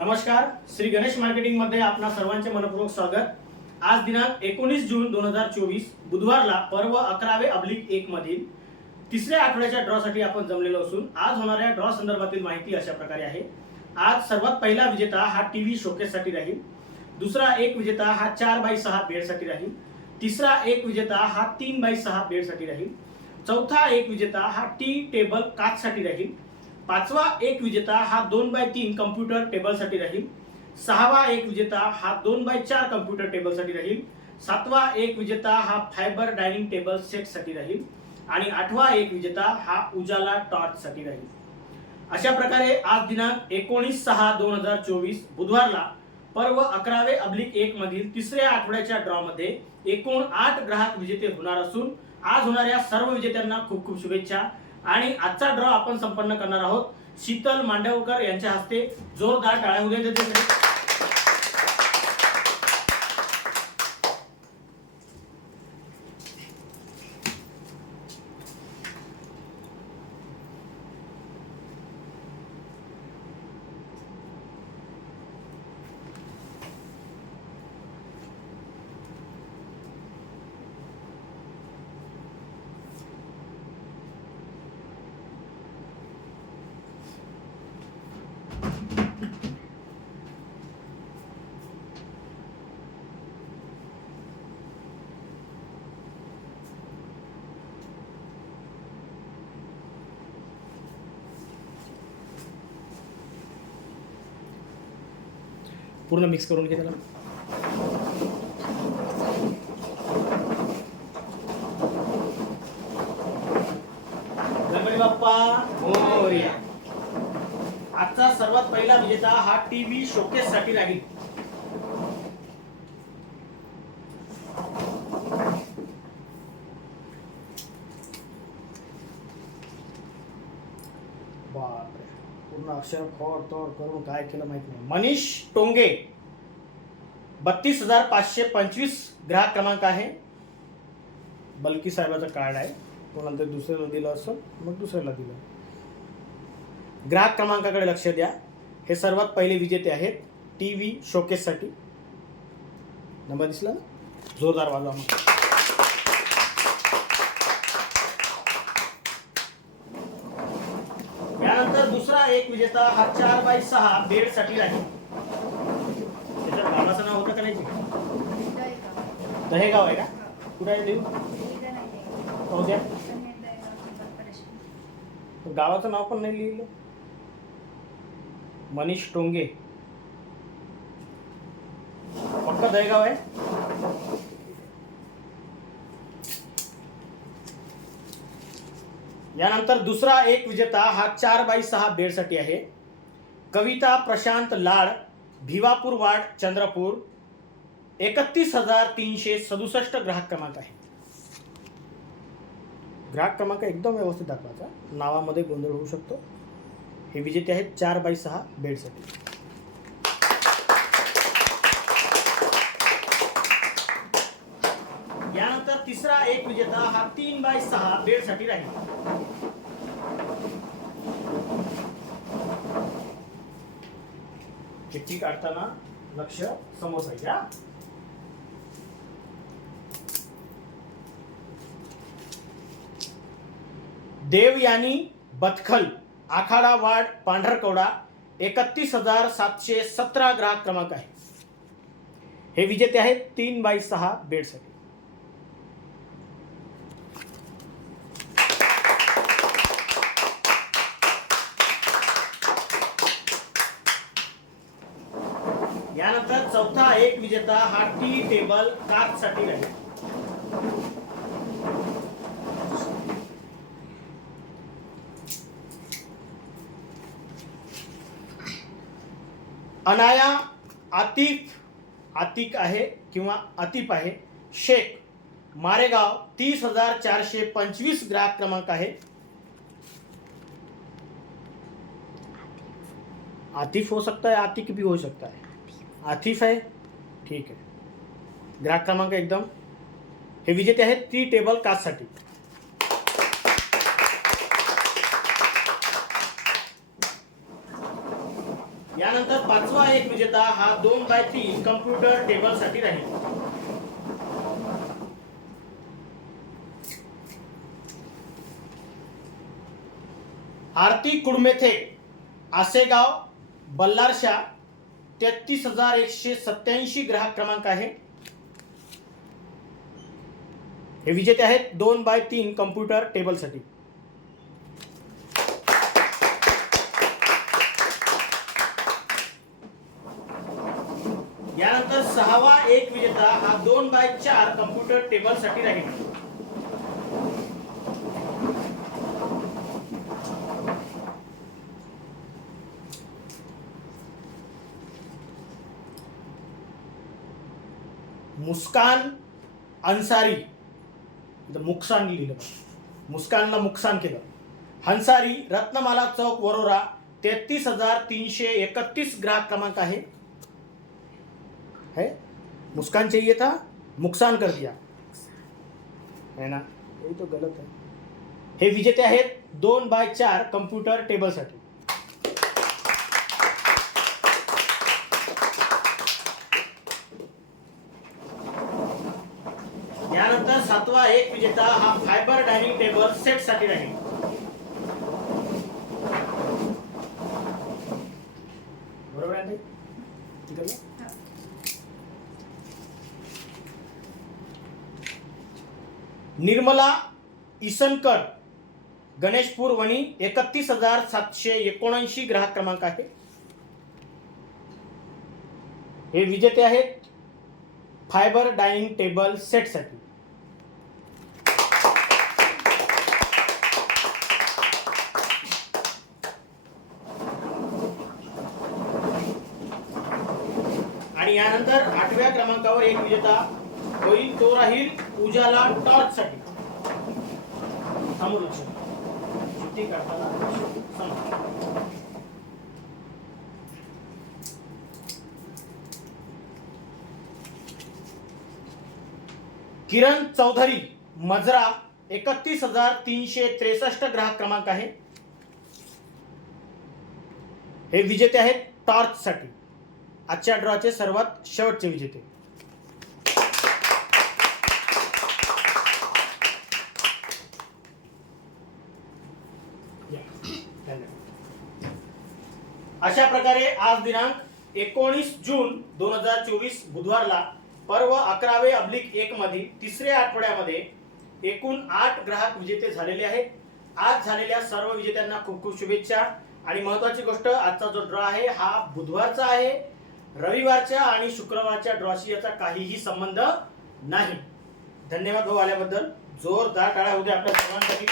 नमस्कार श्री गणेश मार्केटिंगमध्ये आपणा सर्वांचे मनपूर्वक स्वागत. आज दिनांक एकोणीस जून दोन हजार चोवीस बुधवारला पर्व अकरावे अब्लिक एक मधील तिसऱ्या आठवड्याच्या ड्रॉसाठी आपण जमलेलो असून आज होणाऱ्या ड्रॉ संदर्भातील माहिती अशा प्रकारे आहे. आज सर्वात पहिला विजेता हा टी व्ही शोकेससाठी राहील. दुसरा एक विजेता हा चार बाय सहा बेडसाठी राहील. तिसरा एक विजेता हा तीन बाय सहा बेडसाठी राहील. चौथा एक विजेता हा टी टेबल काचसाठी राहील. पाचवा एक विजेता हा दोन बाय तीन कम्प्युटर टेबलसाठी राहील. सहावा एक विजेता हा दोन बाय चार कम्प्युटर टेबलसाठी राहील. सातवा एक विजेता हा फायबर डायनिंग टेबल सेटसाठी राहील. आणि आठवा एक विजेता हा उजाला टॉर्चसाठी राहील. अशा प्रकारे आज दिनांक एकोणीस सहा दोन हजार चोवीस बुधवारला पर्व अकरावे अब्लिक एक मधील तिसऱ्या आठवड्याच्या ड्रॉमध्ये एकूण आठ ग्राहक विजेते होणार असून आज होणाऱ्या सर्व विजेत्यांना खूप खूप शुभेच्छा. आणि आजचा ड्रॉ आपण संपन्न करणार आहोत. शीतल मांडवकर यांच्या हस्ते जोरदार टाळ्या उद्या पूर्ण मिक्स करून घे त्याला. बाप्पा मोरया. आजचा सर्वात पहिला विजेता हा टीव्ही शोकेस साठी राहील बापरे पूर्ण अक्षर खोड तोड करून काय केलं माहीत नाही. मनीष टोंगे बत्तीस हजार पाचशे पंचवीस ग्राहक क्रमांक आहे. बल्की साहेबाचं कार्ड आहे. तो नंतर दुसऱ्याला दिलं असं मग दुसऱ्याला दिलं. ग्राहक क्रमांकाकडे लक्ष द्या. हे सर्वात पहिले विजेते आहेत. T V शोकेससाठी. नंबर दिसला ना? जोरदार वाजवा मग यानंतर दुसरा एक विजेता हा चार बाय सहा बेडसाठी राहील. त्याच्यात गावाचं नाव होतं का नाही? दहेगाव आहे का? कुठे आहे देऊ? पाहू द्या गावाचं नाव पण नाही लिहिलं. मनीष टोंगे. पक्का दहेगाव आहे? यानंतर दुसरा एक विजेता हा चार बाय सहा बेडसाठी आहे. कविता प्रशांत लाड भिवापूर वाड चंद्रपूर. एकतीस हजार तीनशे सदुसष्ट ग्राहक क्रमांक आहे. ग्राहक क्रमांक एकदम व्यवस्थित दाखवायचा नावामध्ये गोंधळ होऊ शकतो. हे विजेते आहेत चार बाय सहा बेडसाठी यानंतर तिसरा एक विजेता हा तीन बाय सहा बेडसाठी राहील. चिठ्ठी काढताना लक्ष समोर पाहिजे देव यांनी बतखल आखाडा वाड पांढरकवडा एकतीस हजार सातशे सतरा ग्राहक क्रमांक आहे. हे विजेते आहेत तीन बाय सहा बेडसाठी यानंतर चौथा एक विजेता हा टी टेबल काच साठी राहील. अनाया आतिफ आतिक आहे किंवा आतिफ आहे. शेख मारेगाव तीस हजार चारशे पंचवीस ग्राहक क्रमांक आहे. आतिफ हो सकता है आतिक भी हो सकता है. आतिफ आहे. ठीक आहे. ग्राहक क्रमांक एकदम. हे विजेते आहेत ती टेबल काचसाठी यानंतर पाचवा एक विजेता हा दोन बाय तीन कम्प्युटर टेबलसाठी राहील. आरती कुडमेथे आसेगाव बल्लारशा तेहतीस हजार एकशे सत्याऐंशी ग्राहक क्रमांक आहे. हे विजेते आहेत दोन बाय तीन कम्प्युटर टेबलसाठी. यानंतर सहावा एक विजेता हा दोन बाय चार कम्प्युटर टेबलसाठी राहील. मुस्कान अन्सारी. इथं मुक्सान लिहिलं मुस्कानला मुक्सान केलं. हंसारी रत्नमाला चौक वरोरा तेहतीस हजार तीनशे एकतीस ग्राहक क्रमांक आहे. है? मुस्कान चाहिए था नुकसान कर दिया. है ना? ये तो गलत है. हे विजेते आहेत दोन बाय चार कम्प्युटर टेबलसाठी यानंतर सातवा एक विजेता हा फायबर डायनिंग टेबल सेटसाठी राहील. बरोबर आहे निर्मला इसनकर गणेशपूर वणी एकतीस हजार सातशे एकोणऐंशी ग्राहक क्रमांक आहे. हे विजेते आहेत फायबर डायनिंग टेबल सेटसाठी. आणि यानंतर आठव्या क्रमांकावर एक विजेता होईल. तो राहील पूजाला टॉर्च साठी समोर लक्ष सुट्टी काढताना समोर. किरण चौधरी मजरा एकतीस हजार तीनशे त्रेसष्ट ग्राहक क्रमांक आहे. हे विजेते आहेत टॉर्च साठी आजच्या ड्रॉचे सर्वात शेवटचे विजेते. अशा प्रकारे आज दिनांक एकोणीस जून दोन हजार चोवीस बुधवारला पर्व अकरावे अब्लिक एक मधील तिसऱ्या आठवड्यामध्ये एकूण आठ ग्राहक विजेते झालेले आहेत. आज झालेल्या सर्व विजेत्यांना खूप खूप शुभेच्छा. आणि महत्वाची गोष्ट आजचा जो ड्रॉ आहे हा बुधवारचा आहे. रविवारच्या आणि शुक्रवारच्या ड्रॉशी याचा काहीही संबंध नाही. धन्यवाद भाऊ आल्याबद्दल. जोरदार काळा उद्या आपल्या सर्वांसाठी.